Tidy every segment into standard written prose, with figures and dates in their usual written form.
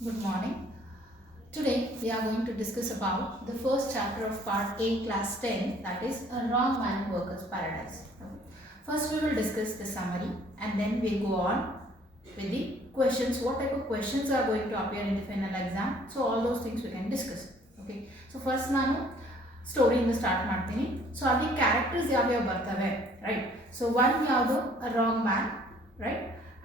Good morning. Today we are going to discuss about the first chapter of part A class 10, that is a wrong man in workers paradise. Okay. First we will discuss the summary and then we go on with the questions. What type of questions are going to appear in the final exam? So all those things we can discuss. Okay. So first ನಾನು ಸ್ಟೋರಿಯಿಂದ start ಮಾಡ್ತೀನಿ. So ಅಲ್ಲಿ characters ಯಾವ್ಯಾವ ಬರ್ತವೆ, right? So one ಯಾವುದು wrong man, right?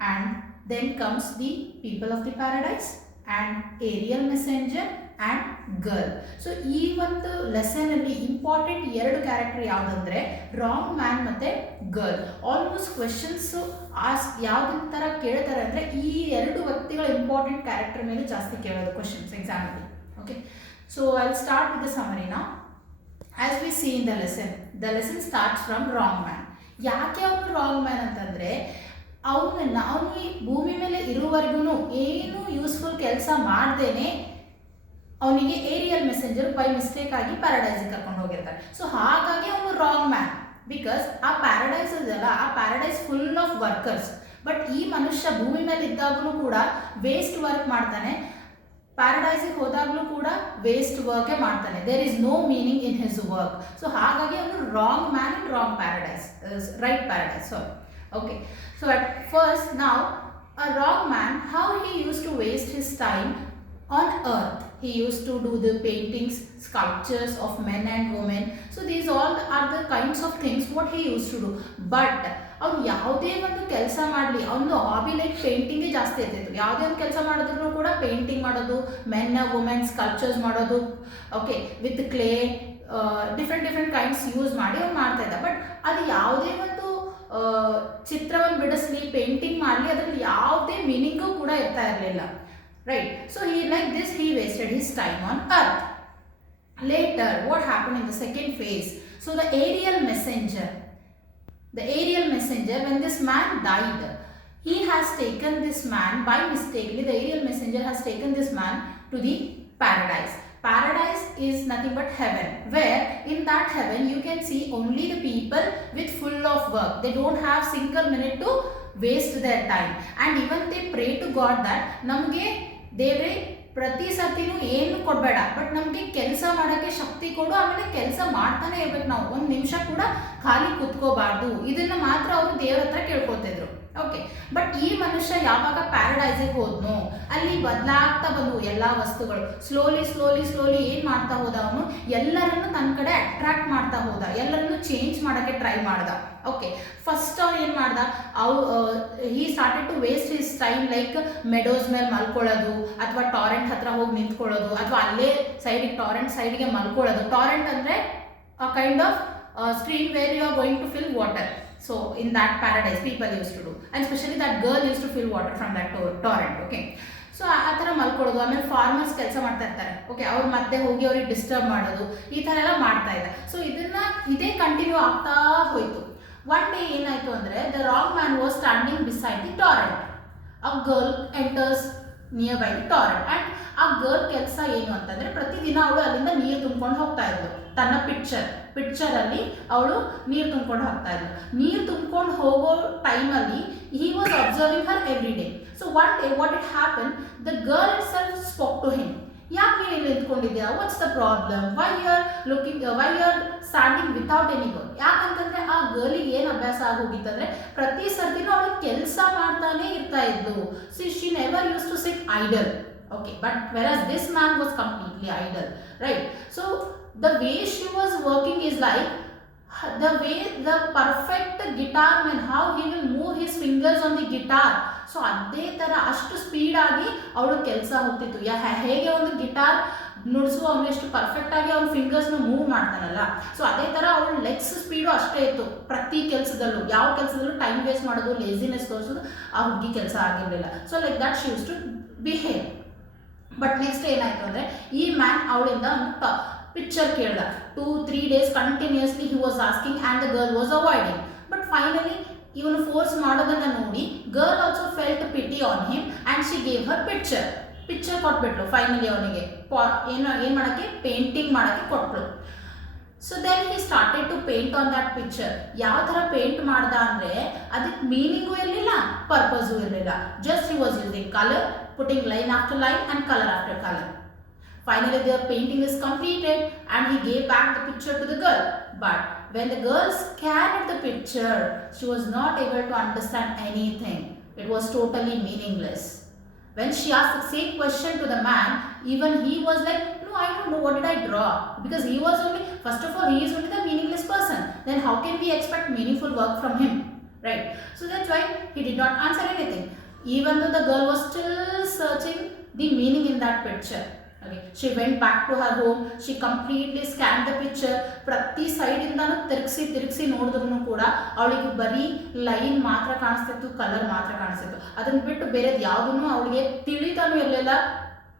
And then comes the people of the paradise and aerial messenger and girl. So ಈ ಒಂದು ಲೆಸನಲ್ಲಿ ಇಂಪಾರ್ಟೆಂಟ್ ಎರಡು ಕ್ಯಾರೆಕ್ಟರ್ ಯಾವುದಂದರೆ ರಾಂಗ್ ಮ್ಯಾನ್ ಮತ್ತು ಗರ್ಲ್. ಆಲ್ಮೋಸ್ಟ್ ಕ್ವೆಶನ್ಸ್ ಯಾವುದೇ ಥರ ಕೇಳ್ತಾರೆ ಅಂದರೆ ಈ ಎರಡು ವ್ಯಕ್ತಿಗಳ ಇಂಪಾರ್ಟೆಂಟ್ ಕ್ಯಾರೆಕ್ಟರ್ ಮೇಲೆ ಜಾಸ್ತಿ ಕೇಳೋದು ಕ್ವೆಶನ್ಸ್ ಎಕ್ಸಾಮಲ್ಲಿ. Okay, so I will start with the summary now. As we see in the lesson starts from wrong man. ಯಾಕೆ ಅವನು ರಾಂಗ್ ಮ್ಯಾನ್ ಅಂತಂದರೆ ಅವನು ಈ ಭೂಮಿ ಮೇಲೆ ಇರುವವರೆಗೂ ಏನು ಯೂಸ್ಫುಲ್ ಕೆಲಸ ಮಾಡ್ದೇನೆ ಅವನಿಗೆ ಏರಿಯಲ್ ಮೆಸೆಂಜರ್ ಬೈ ಮಿಸ್ಟೇಕ್ ಆಗಿ ಪ್ಯಾರಡೈಸಿಗೆ ಕರ್ಕೊಂಡು ಹೋಗಿರ್ತಾರೆ. ಸೊ ಹಾಗಾಗಿ ಅವನು ರಾಂಗ್ ಮ್ಯಾನ್. ಬಿಕಾಸ್ ಆ ಪ್ಯಾರಡೈಸ್ ಇದೆಯಲ್ಲ, ಆ paradise full of workers. But ಈ ಮನುಷ್ಯ ಭೂಮಿ ಮೇಲೆ ಇದ್ದಾಗಲೂ ಕೂಡ ವೇಸ್ಟ್ ವರ್ಕ್ ಮಾಡ್ತಾನೆ, ಪ್ಯಾರಡೈಸಿಗೆ ಹೋದಾಗಲೂ ಕೂಡ ವೇಸ್ಟ್ ವರ್ಕೇ ಮಾಡ್ತಾನೆ. There is no meaning in his work. So ಹಾಗಾಗಿ ಅವನು wrong man in wrong paradise, right paradise. Sorry. Okay, so at first now a wrong man, how he used to waste his time on earth. He used to do the paintings, sculptures of men and women. So these all are the kinds of things what he used to do. But ಅವನು ಯಾವುದೇ ಒಂದು ಕೆಲಸ ಮಾಡಲಿ, ಅವನು hobby like ಪೇಂಟಿಂಗೇ ಜಾಸ್ತಿ ಇರ್ತಿತ್ತು. ಯಾವುದೇ ಒಂದು ಕೆಲಸ ಮಾಡಿದ್ರು ಕೂಡ ಪೇಂಟಿಂಗ್ ಮಾಡೋದು, ಮೆನ್ ವುಮೆನ್ ಸ್ಕಲ್ಪ್ಚರ್ಸ್ ಮಾಡೋದು, okay, with clay, different kinds use ಮಾಡಿ ಅವ್ನು ಮಾಡ್ತಾ ಇದ್ದ. ಬಟ್ ಅದು ಯಾವುದೇ ಒಂದು ಚಿತ್ರವನ್ನು ಬಿಡಿಸ್ಲಿ, ಪೇಂಟಿಂಗ್ ಮಾಡಲಿ, ಅದರಲ್ಲಿ ಯಾವುದೇ ಮೀನಿಂಗು ಕೂಡ ಇರ್ತಾ ಇರಲಿಲ್ಲ, right? So he like this he wasted his time on earth. Later what happen in the second phase? So the aerial messenger, when this man died, he has taken this man by mistakenly, the aerial messenger has taken this man to the paradise. Paradise is nothing but heaven, where in that heaven you can see only the people with full of work. They don't have single minute to waste their time, and even they pray to God that ನಮಗೆ ದೇವರೇ ಪ್ರತಿ ಸತಿನೂ ಏನು ಕೊಡಬೇಡ, ಬಟ್ ನಮಗೆ ಕೆಲಸ ಮಾಡೋಕ್ಕೆ ಶಕ್ತಿ ಕೊಡು, ಆಮೇಲೆ ಕೆಲಸ ಮಾಡ್ತಾನೆ ಇರ್ಬೇಕು, ನಾವು ಒಂದು ನಿಮಿಷ ಕೂಡ ಖಾಲಿ ಕುತ್ಕೋಬಾರ್ದು. ಇದನ್ನು ಮಾತ್ರ ಅವರು ದೇವರ ಹತ್ರ ಕೇಳ್ಕೊತಿದ್ರು. ಓಕೆ, ಬಟ್ ಈ ಮನುಷ್ಯ ಯಾವಾಗ ಪ್ಯಾರಡೈಸಿಗೆ ಹೋದ್ನು, ಅಲ್ಲಿ ಬದಲಾಗ್ತಾ ಬಂದವು ಎಲ್ಲ ವಸ್ತುಗಳು. ಸ್ಲೋಲಿ ಏನು ಮಾಡ್ತಾ ಹೋದ, ಅವನು ಎಲ್ಲರನ್ನು ತನ್ನ ಕಡೆ ಅಟ್ರಾಕ್ಟ್ ಮಾಡ್ತಾ ಹೋದ, ಎಲ್ಲರನ್ನು ಚೇಂಜ್ ಮಾಡೋಕ್ಕೆ ಟ್ರೈ ಮಾಡ್ದ. ಓಕೆ, ಫಸ್ಟ್ ಅವ್ನು ಏನು ಮಾಡ್ದ, he started to waste his time like meadows ಮೇಲೆ ಮಲ್ಕೊಳ್ಳೋದು, ಅಥವಾ ಟಾರೆಂಟ್ ಹತ್ರ ಹೋಗಿ ನಿಂತ್ಕೊಳ್ಳೋದು, ಅಥವಾ ಅಲ್ಲೇ ಸೈಡಿಗೆ ಟಾರೆಂಟ್ ಸೈಡಿಗೆ ಮಲ್ಕೊಳ್ಳೋದು. ಟಾರೆಂಟ್ ಅಂದರೆ a kind of stream where you are going to fill water. So in that paradise people used to do, and especially that girl used to fill water from that torrent. Okay, so ಆ ಥರ ಮಲ್ಕೊಳ್ಳೋದು. ಆಮೇಲೆ ಫಾರ್ಮರ್ಸ್ ಕೆಲಸ ಮಾಡ್ತಾ ಇರ್ತಾರೆ, ಓಕೆ, ಅವ್ರ ಮಧ್ಯೆ ಹೋಗಿ ಅವ್ರಿಗೆ ಡಿಸ್ಟರ್ಬ್ ಮಾಡೋದು, ಈ ಥರ ಎಲ್ಲ ಮಾಡ್ತಾ ಇದ್ದ. ಸೊ ಇದೇ ಕಂಟಿನ್ಯೂ ಆಗ್ತಾ ಹೋಯಿತು. ಒನ್ ಡೇ ಏನಾಯಿತು ಅಂದರೆ, the wrong man was standing beside the Torrent. A girl enters near by the Torrent, ಆ್ಯಂಡ್ ಆ ಗರ್ಲ್ ಕೆಲಸ ಏನು ಅಂತಂದರೆ, ಪ್ರತಿದಿನ ಅವಳು ಅಲ್ಲಿಂದ ನೀರು ತುಂಬ್ಕೊಂಡು ಹೋಗ್ತಾ ಇದ್ಲು. ತನ್ನ ಪಿಕ್ಚರಲ್ಲಿ ಅವಳು ನೀರು ತುಂಬ್ಕೊಂಡು ಹೋಗ್ತಾ ಇದ್ಲು. ನೀರು ತುಂಬ್ಕೊಂಡು ಹೋಗೋ ಟೈಮಲ್ಲಿ he was observing her every day. So one day what it happen, the girl itself spoke to him. ಯಾಕೆ ನೀನು ಇಲ್ಲಿ ನಿಂತ್ಕೊಂಡಿದ್ಯಾ, what's the problem, why you are standing without any work? ಯಾಕಂತಂದರೆ ಆ ಗರ್ಲಿಗೆ ಏನು ಅಭ್ಯಾಸ ಆಗೋಗಿತ್ತಂದರೆ, ಪ್ರತಿ ಸರ್ತಿನೂ ಅವಳು ಕೆಲಸ ಮಾಡ್ತಾನೆ ಇರ್ತಾ ಇದ್ಲು. She never use to sit idle. Okay, but whereas this man was completely idle, right? So the way she was working is like the way the perfect guitar man, how he will move his fingers on the guitar. So ಅದೇ ಥರ ಅಷ್ಟು ಸ್ಪೀಡಾಗಿ ಅವಳು ಕೆಲಸ ಹೋಗ್ತಿತ್ತು. ಹೇಗೆ ಒಂದು ಗಿಟಾರ್ ನುಡಿಸುವ ಅವನು ಎಷ್ಟು ಪರ್ಫೆಕ್ಟಾಗಿ ಅವ್ನ ಫಿಂಗರ್ಸ್ನ ಮೂವ್ ಮಾಡ್ತಾನಲ್ಲ, ಸೊ ಅದೇ ಥರ ಅವಳು ಲೆಗ್ಸ್ ಸ್ಪೀಡು ಅಷ್ಟೇ ಇತ್ತು ಪ್ರತಿ ಕೆಲಸದಲ್ಲೂ. ಯಾವ ಕೆಲಸದಲ್ಲೂ ಟೈಮ್ ವೇಸ್ಟ್ ಮಾಡೋದು, ಲೇಸಿನೆಸ್ ತೋರಿಸೋದು ಆ ಹುಡುಗಿ ಕೆಲಸ ಆಗಿರಲಿಲ್ಲ. So like that she use to behave. But next ಏನಾಯಿತು ಅಂದರೆ, ಈ ಮ್ಯಾನ್ ಅವಳಿಂದ ಒಂದು ಪಿಕ್ಚರ್ ಕೇಳ್ದ. 2-3 days continuously he was asking and the girl was avoiding. But finally ಇವನು ಫೋರ್ಸ್ ಮಾಡೋದನ್ನು ನೋಡಿ girl also felt pity on him and she gave her picture ಕೊಟ್ಬಿಟ್ಲು. ಫೈನಲಿ ಅವನಿಗೆ ಏನು ಮಾಡೋಕ್ಕೆ, ಪೇಂಟಿಂಗ್ ಮಾಡೋಕ್ಕೆ ಕೊಟ್ಟಳು. So then he started to paint on that picture. ಯಾವ ಥರ ಪೇಂಟ್ ಮಾಡ್ದ ಅಂದರೆ, ಅದಕ್ಕೆ ಮೀನಿಂಗೂ ಇರಲಿಲ್ಲ, ಪರ್ಪಸು ಇರಲಿಲ್ಲ. Just he was using colour putting line after line and color after color. Finally, the painting is completed and he gave back the picture to the girl. But when the girl scanned the picture, she was not able to understand anything. It was totally meaningless. When she asked the same question to the man, even he was like, no, I don't know, what did I draw? Because he was only, first of all, he is only the meaningless person. Then how can we expect meaningful work from him? Right? So that's why he did not answer anything. Even though the girl was still searching the meaning in that picture. Okay. She went back to her home. She completely scanned the picture. ಪ್ರತಿ ಸೈಡ್ ಇಂದಾನು ತಿರುಗಿಸಿ ನೋಡಿದ್ರು ಕೂಡ ಅವಳಿಗೆ ಬರೀ ಲೈನ್ ಮಾತ್ರ ಕಾಣಿಸ್ತಿತ್ತು, ಕಲರ್ ಮಾತ್ರ ಕಾಣಿಸ್ತಿತ್ತು. ಅದನ್ನ ಬಿಟ್ಟು ಬೇರೆದು ಯಾವುದನ್ನು ಅವಳಿಗೆ ತಿಳಿತಾನೂ ಇರಲಿಲ್ಲ,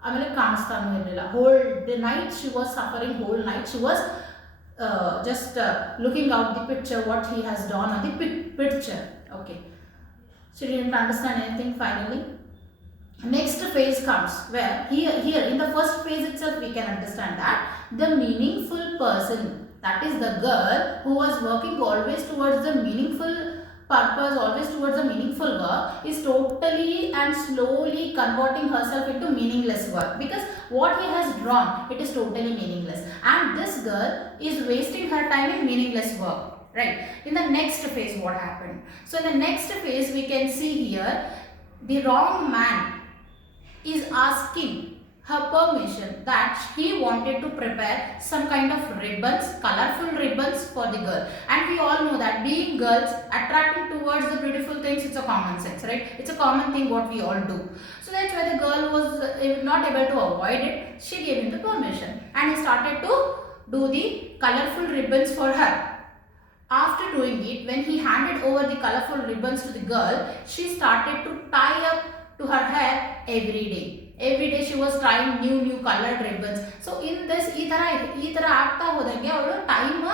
ಆಮೇಲೆ ಕಾಣಿಸ್ತಾನೂ ಇರಲಿಲ್ಲ. Whole the night she was suffering, whole night she was just looking out the picture, what he has drawn on the picture. Okay. She didn't understand anything finally. Next phase comes where here in the first phase itself we can understand that the meaningful person, that is the girl who was working always towards the meaningful purpose, always towards the meaningful work, is totally and slowly converting herself into meaningless work, because what he has drawn, it is totally meaningless, and this girl is wasting her time in meaningless work. Right? In the next phase, what happened? So in the next phase we can see here the wrong man is asking her permission that he wanted to prepare some kind of ribbons, colorful ribbons for the girl. And we all know that being girls, attracting towards the beautiful things, it's a common sense, right? It's a common thing what we all do. So that's why the girl was not able to avoid it. She gave him the permission and he started to do the colorful ribbons for her. After doing it, when he handed over the colorful ribbons to the girl, she started to tie up to her hair every day. Every day she was trying new colored ribbons. So in this ಈ ತರ ಆಗ್ತಾ ಹೋದಂಗೆ ಅವಳು time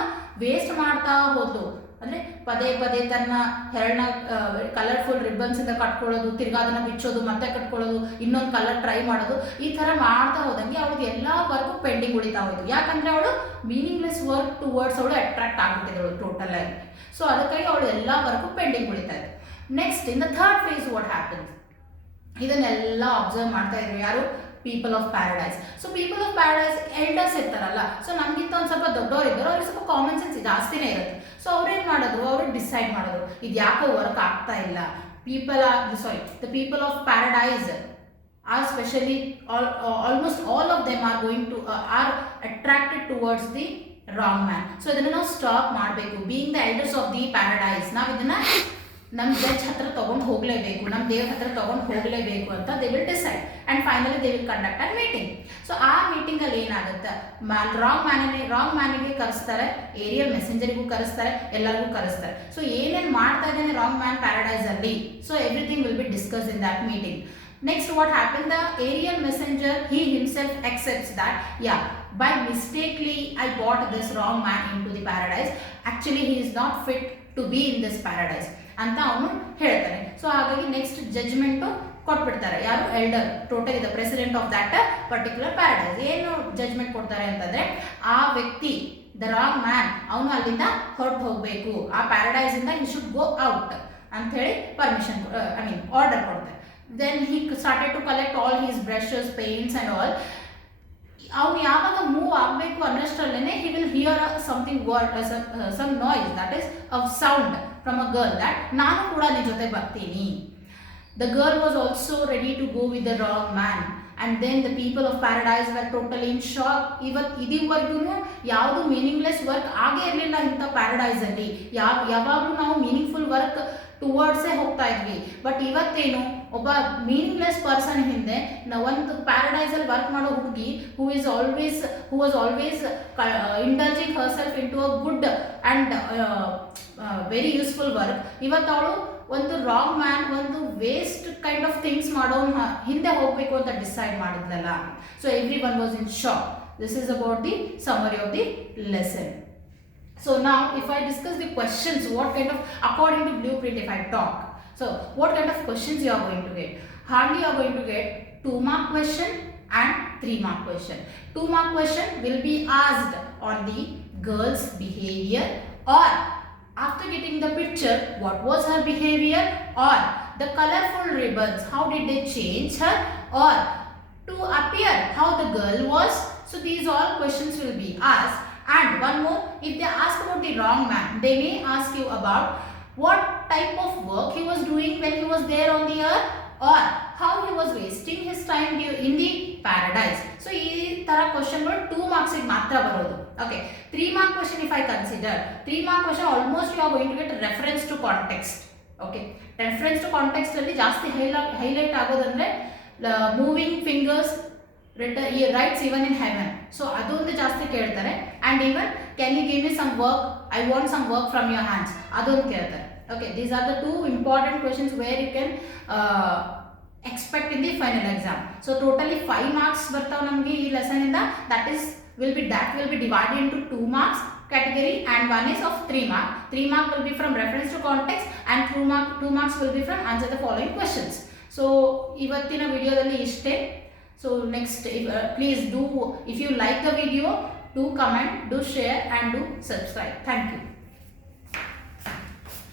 waste ಮಾಡ್ತಾ ಹೋದ್ಲು. ಅಂದ್ರೆ ಪದೇ ತನ್ನ ಹೆರಳನ್ನ ಕಲರ್ಫುಲ್ ರಿಬ್ಬನ್ಸ್ ಇಂದ ಕಟ್ಕೊಳ್ಳೋದು, ತಿರ್ಗಾ ಅದನ್ನ ಬಿಚ್ಚೋದು, ಮತ್ತೆ ಕಟ್ಕೊಳ್ಳೋದು, ಇನ್ನೊಂದು ಕಲರ್ ಟ್ರೈ ಮಾಡೋದು, ಈ ತರ ಮಾಡ್ತಾ ಹೋದಂಗೆ ಅವಳಿಗೆ ಎಲ್ಲಾ ವರ್ಕ್ ಪೆಂಡಿಂಗ್ ಉಳಿತಾ ಹೋಯ್ತು. ಯಾಕಂದ್ರೆ ಅವಳು ಮೀನಿಂಗ್ಲೆಸ್ ವರ್ಕ್ ಟುವರ್ಡ್ಸ್ ಅವಳು ಅಟ್ರಾಕ್ಟ್ ಆಗ್ಬಿಟ್ಟಿದ್ದಳು ಟೋಟಲ್ ಆಗಿ. ಸೊ ಅದಕ್ಕಾಗಿ ಅವಳು ಎಲ್ಲಾ ವರ್ಕ್ ಪೆಂಡಿಂಗ್ ಉಳಿತಾ ಇತ್ತು. Next in the third face what happens, ಇದನ್ನೆಲ್ಲ ಅಬ್ಸರ್ವ್ ಮಾಡ್ತಾ ಇದ್ರು ಯಾರು? People of paradise. So people of paradise elders ಇರ್ತಾರಲ್ಲ, ಸೊ ನಮ್ಗಿಂತ ಒಂದು ಸ್ವಲ್ಪ ದೊಡ್ಡವ್ರು ಇದ್ದಾರೆ, ಅವ್ರಿಗೆ ಸ್ವಲ್ಪ ಕಾಮನ್ ಸೆನ್ಸ್ ಜಾಸ್ತಿನೇ ಇರುತ್ತೆ. ಸೊ ಅವ್ರೇನು ಮಾಡಿದ್ರು, ಅವರು ಡಿಸೈಡ್ ಮಾಡಿದ್ರು ಇದು ಯಾಕೋ ವರ್ಕ್ ಆಗ್ತಾ ಇಲ್ಲ. The people of paradise are specially almost all of them are going to are attracted towards the wrong man. So ಇದನ್ನು ನಾವು ಸ್ಟಾಪ್ ಮಾಡಬೇಕು. Being the elders of the paradise, ನಾವು ಇದನ್ನ ನಮ್ಮ ಜಡ್ಜ್ ಹತ್ರ ತಗೊಂಡು ಹೋಗಲೇಬೇಕು, ನಮ್ಮ ದೇವ್ರ ಹತ್ರ ತಗೊಂಡು ಹೋಗಲೇಬೇಕು ಅಂತ they will decide and finally they will conduct a meeting. So ಆ ಮೀಟಿಂಗಲ್ಲಿ ಏನಾಗುತ್ತೆ, ರಾಂಗ್ ಮ್ಯಾನಿಗೆ ಕರೆಸ್ತಾರೆ, ಏರಿಯಲ್ ಮೆಸೆಂಜರಿಗೂ ಕರೆಸ್ತಾರೆ, ಎಲ್ಲರಿಗೂ ಕರೆಸ್ತಾರೆ. ಸೊ ಏನೇನು ಮಾಡ್ತಾ ಇದ್ದಾನೆ ರಾಂಗ್ ಮ್ಯಾನ್ ಪ್ಯಾರಡೈಸಲ್ಲಿ, so everything will be discuss in that meeting. Next, what happened? The aerial messenger, he himself accepts that, yeah, by mistakenly I brought this wrong man into the paradise. Actually, he is not fit to be in this paradise. ಅಂತ ಅವನು ಹೇಳ್ತಾನೆ. ಸೊ ಹಾಗಾಗಿ next judgment ಕೊಟ್ಬಿಡ್ತಾರೆ ಯಾರು? Elder, totally the president of that particular paradise. ಏನು ಜಡ್ಜ್ಮೆಂಟ್ ಕೊಡ್ತಾರೆ ಅಂತಂದ್ರೆ, ಆ ವ್ಯಕ್ತಿ ದ ರಾಂಗ್ ಮ್ಯಾನ್ ಅವನು ಅಲ್ಲಿಂದ ಹೊರಟು ಹೋಗಬೇಕು, ಆ ಪ್ಯಾರಡೈಸ್ ಇಂದ ಹಿ ಶುಡ್ ಗೋ ಔಟ್ ಅಂತ ಹೇಳಿ ಪರ್ಮಿಷನ್ ಆರ್ಡರ್ ಕೊಡ್ತಾರೆ. Then he started to collect all his brushes, paints and all. ಅವನು ಯಾವಾಗ ಮೂವ್ ಆಗಬೇಕು ಅನ್ನೋಷ್ಟರಲ್ಲೇ he will hear something word, some noise, that is a sound from a girl that ನಾನು ಕೂಡ ನಿನ್ನ ಜೊತೆ ಬರ್ತೀನಿ. The girl was also ready to go with the wrong man. And then the people of paradise were totally in shock. ಇದುವರೆಗೂ ಯಾವುದು meaningless work ಆಗೇ ಇರಲಿಲ್ಲ ಇಂಥ ಪ್ಯಾರಡೈಸಲ್ಲಿ. ಯಾವಾಗಲೂ ನಾವು ಮೀನಿಂಗ್ಫುಲ್ ವರ್ಕ್ ಟುವರ್ಡ್ಸೇ ಹೋಗ್ತಾ ಇದ್ವಿ. ಬಟ್ ಇವತ್ತೇನು, ಒಬ್ಬ ಮೀನಿಂಗ್ಲೆಸ್ ಪರ್ಸನ್ ಹಿಂದೆ ಒಂದು ಪ್ಯಾರಡೈಸಲ್ಲಿ ವರ್ಕ್ ಮಾಡೋ ಹುಡುಗಿ who was always indulging herself into a good and very useful work, ಇವತ್ತು ಅವಳು ಒಂದು ರಾಂಗ್ ಮ್ಯಾನ್, ಒಂದು ವೇಸ್ಟ್ ಕೈಂಡ್ ಆಫ್ ಥಿಂಗ್ಸ್ ಮಾಡೋನು ಹಿಂದೆ ಹೋಗಬೇಕು ಅಂತ ಡಿಸೈಡ್ ಮಾಡಿದ್ಲಲ್ಲ. So everyone was in shock. This is about the summary of the lesson. So now if I discuss the questions, what kind of, according to blueprint if I talk, so what kind of questions you are going to get? Hardly you are going to get 2-mark question and 3-mark question. 2-mark question will be asked on the girl's behavior, or after getting the picture what was her behavior, or the colorful ribbons, how did they change her, or to appear how the girl was. So these all questions will be asked. And one more, if they ask about the wrong man, they may ask you about what type of work he was doing when he was there on the earth, or how he was wasting his time in the paradise. So ಈ ತರ ಕ್ವಶನ್ಗಳು 2 marks ಗೆ ಮಾತ್ರ ಬರೋದು. Okay, 3 mark question if I consider, 3 mark question almost you are going to get reference to context. Okay, reference to context ಅಲ್ಲಿ ಜಾಸ್ತಿ highlight ಆಗೋದಂದ್ರೆ moving fingers writes even in heaven. So ಅದೊಂದು ಜಾಸ್ತಿ ಕೇಳ್ತಾರೆ. And even can you give me some work, I want some work from your hands, ಅದೊಂದು ಕೇಳ್ತಾರೆ. Okay, these are the 2 important questions where you can expect in the final exam. So totally 5 marks ಬರ್ತಾವ ನಮಗೆ ಈ ಲೆಸನ್ ಇಂದ. that will be divided into 2 marks category, and one is of 3 mark. 3 mark will be from reference to context, and 2 marks will be from answer the following questions. So ಇವತ್ತಿನ ವಿಡಿಯೋದಲ್ಲಿ ಇಷ್ಟೇ. So next, please do, if you like the video, do comment, do share and do subscribe. Thank you.